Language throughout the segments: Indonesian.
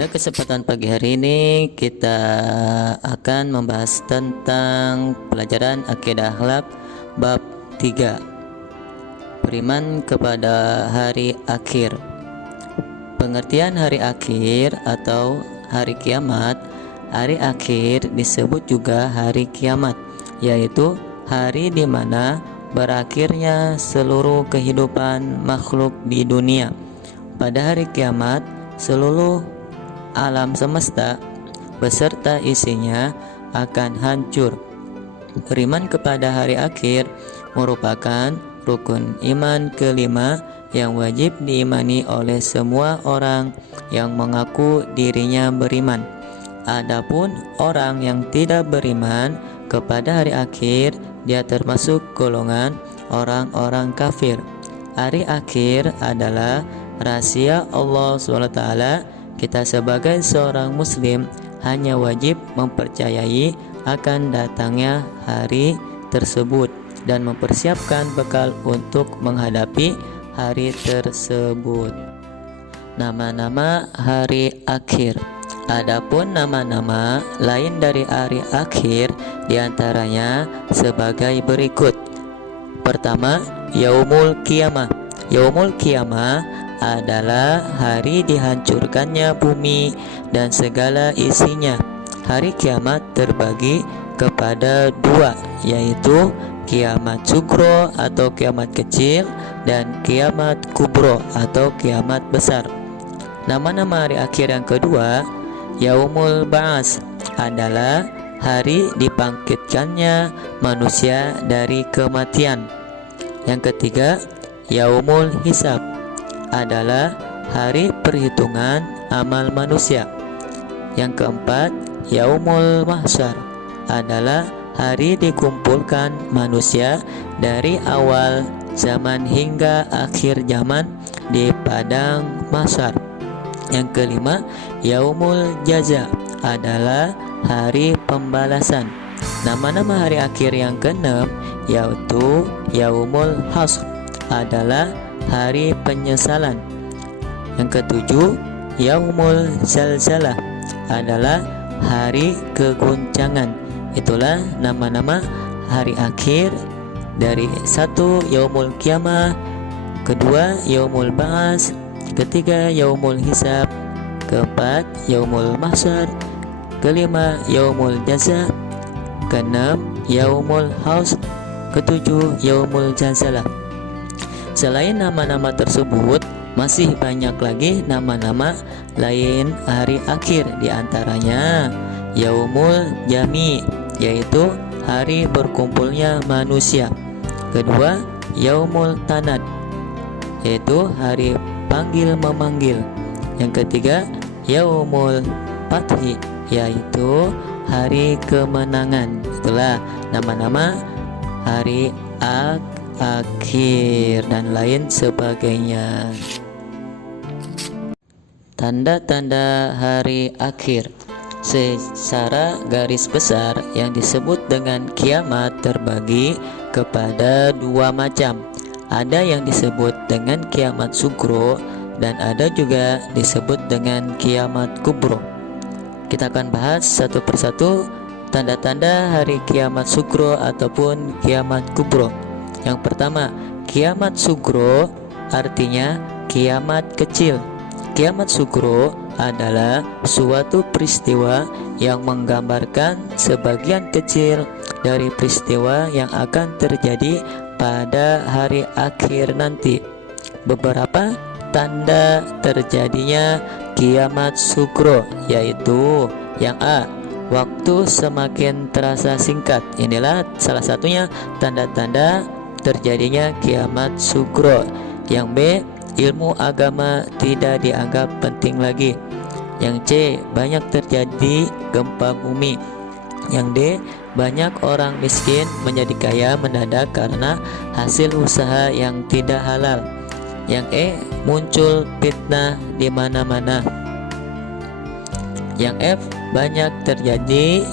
Pada kesempatan pagi hari ini kita akan membahas tentang pelajaran akidah akhlak bab 3, beriman kepada hari akhir. Pengertian hari akhir atau hari kiamat. Hari akhir disebut juga hari kiamat, yaitu hari di mana berakhirnya seluruh kehidupan makhluk di dunia. Pada hari kiamat, seluruh alam semesta beserta isinya akan hancur. Beriman kepada hari akhir merupakan rukun iman kelima yang wajib diimani oleh semua orang yang mengaku dirinya beriman. Adapun orang yang tidak beriman kepada hari akhir, dia termasuk golongan orang-orang kafir. Hari akhir adalah rahasia Allah SWT. Kita sebagai seorang muslim hanya wajib mempercayai akan datangnya hari tersebut dan mempersiapkan bekal untuk menghadapi hari tersebut. Nama-nama hari akhir. Adapun nama-nama lain dari hari akhir diantaranya sebagai berikut. Pertama, Yaumul Qiyamah. Yaumul Qiyamah adalah hari dihancurkannya bumi dan segala isinya. Hari kiamat terbagi kepada dua, yaitu kiamat sugro atau kiamat kecil dan kiamat kubro atau kiamat besar. Nama-nama hari akhir yang kedua, Yaumul Ba'ats, adalah hari dibangkitkannya manusia dari kematian. Yang ketiga, Yaumul Hisab, adalah hari perhitungan amal manusia. Yang keempat, Yaumul Mahsyar, adalah hari dikumpulkan manusia dari awal zaman hingga akhir zaman di padang mahsyar. Yang kelima, Yaumul Jaza, adalah hari pembalasan. Nama-nama hari akhir yang keenam yaitu Yaumul Hasr, adalah hari penyesalan. Yang ketujuh, Yaumul Zalzalah, adalah hari keguncangan. Itulah nama-nama hari akhir dari satu, Yaumul Qiyamah, kedua, Yaumul Ba'ats, ketiga, Yaumul Hisab, keempat, Yaumul Mahsyar, kelima, Yaumul Jaza, keenam, Yaumul Hasr, ketujuh, Yaumul Zalzalah. Selain nama-nama tersebut, masih banyak lagi nama-nama lain hari akhir, diantaranya Yaumul Jami, yaitu hari berkumpulnya manusia. Kedua, Yaumul Tanad, yaitu hari panggil memanggil. Yang ketiga, Yaumul Fathi, yaitu hari kemenangan. Itulah nama-nama hari akhir dan lain sebagainya. Tanda-tanda hari akhir. Secara garis besar, yang disebut dengan kiamat terbagi kepada dua macam. Ada yang disebut dengan kiamat sugro dan ada juga disebut dengan kiamat kubro. Kita akan bahas satu persatu tanda-tanda hari kiamat sugro ataupun kiamat kubro. Yang pertama, kiamat sugro artinya kiamat kecil. Kiamat sugro adalah suatu peristiwa yang menggambarkan sebagian kecil dari peristiwa yang akan terjadi pada hari akhir nanti. Beberapa tanda terjadinya kiamat sugro yaitu yang A, waktu semakin terasa singkat. Inilah salah satunya tanda-tanda terjadinya kiamat sugro. Yang B, ilmu agama tidak dianggap penting lagi. Yang C, banyak terjadi gempa bumi. Yang D, banyak orang miskin menjadi kaya mendadak karena hasil usaha yang tidak halal. Yang E, muncul fitnah di mana-mana. Yang F, banyak terjadi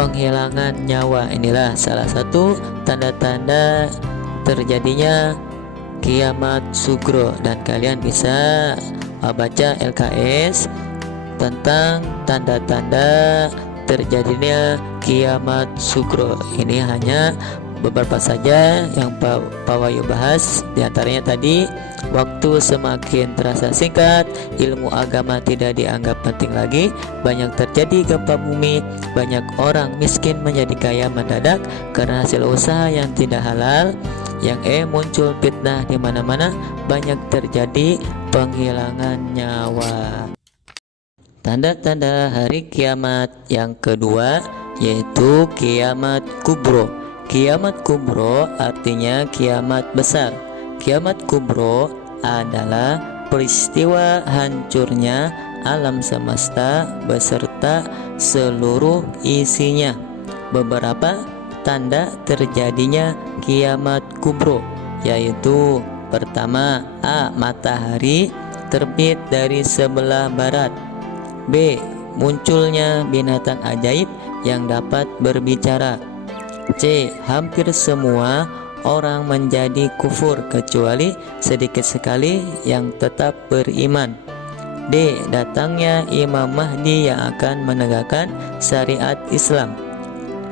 penghilangan nyawa. Inilah salah satu tanda-tanda terjadinya kiamat sugro, dan kalian bisa baca LKS tentang tanda-tanda terjadinya kiamat sugro. Ini hanya beberapa saja yang Pak Wahyu bahas. Di antaranya tadi, waktu semakin terasa singkat, ilmu agama tidak dianggap penting lagi, banyak terjadi gempa bumi, banyak orang miskin menjadi kaya mendadak karena hasil usaha yang tidak halal. Yang muncul fitnah di mana-mana, banyak terjadi penghilangan nyawa. Tanda-tanda hari kiamat yang kedua yaitu kiamat kubro. Kiamat kubro artinya kiamat besar. Kiamat kubro adalah peristiwa hancurnya alam semesta beserta seluruh isinya. Beberapa tanda terjadinya kiamat kubro yaitu: pertama, matahari terbit dari sebelah barat. B. Munculnya binatang ajaib yang dapat berbicara. C. Hampir semua orang menjadi kufur kecuali sedikit sekali yang tetap beriman. D. Datangnya Imam Mahdi yang akan menegakkan syariat Islam.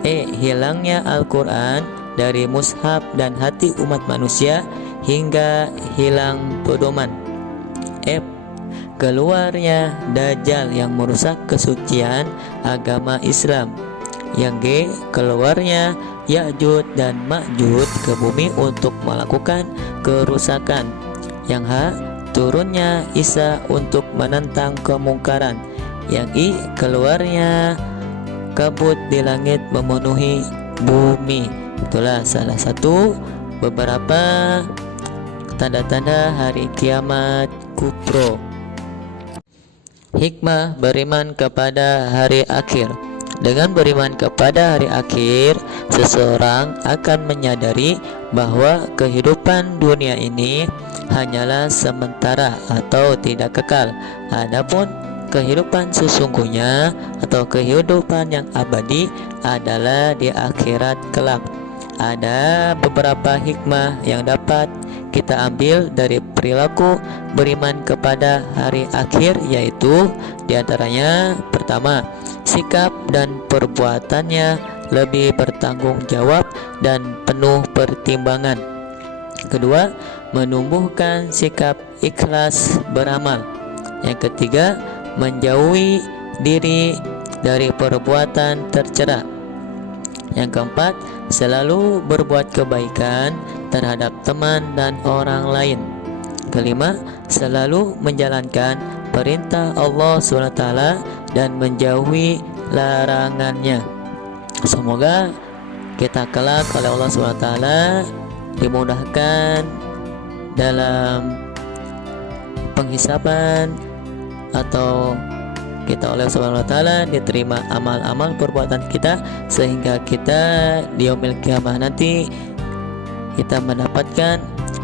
E. Hilangnya Al-Quran dari mushaf dan hati umat manusia hingga hilang pedoman. F. Keluarnya Dajjal yang merusak kesucian agama Islam. Yang G. Keluarnya Ya'juj dan Ma'juj ke bumi untuk melakukan kerusakan. Yang H. Turunnya Isa untuk menentang kemungkaran. Yang I. Keluarnya kabut di langit memenuhi bumi. Itulah salah satu beberapa tanda-tanda hari kiamat kubro. Hikmah beriman kepada hari akhir. Dengan beriman kepada hari akhir, seseorang akan menyadari bahwa kehidupan dunia ini hanyalah sementara atau tidak kekal. Adapun kehidupan sesungguhnya atau kehidupan yang abadi adalah di akhirat kelak. Ada beberapa hikmah yang dapat kita ambil dari perilaku beriman kepada hari akhir, yaitu diantaranya: pertama, sikap dan perbuatannya lebih bertanggung jawab dan penuh pertimbangan. Kedua, menumbuhkan sikap ikhlas beramal. Yang ketiga, menjauhi diri dari perbuatan tercela. Yang keempat, selalu berbuat kebaikan terhadap teman dan orang lain. Kelima, selalu menjalankan perintah Allah SWT dan menjauhi larangannya. Semoga kita kelak oleh Allah SWT dimudahkan dalam penghisaban, atau kita oleh Subhanahu wa Ta'ala diterima amal-amal perbuatan kita, sehingga kita di yaumil qiyamah nanti kita mendapatkan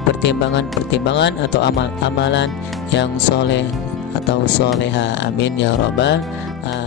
pertimbangan-pertimbangan atau amal-amalan yang soleh atau soleha. Amin ya rabbal alamin.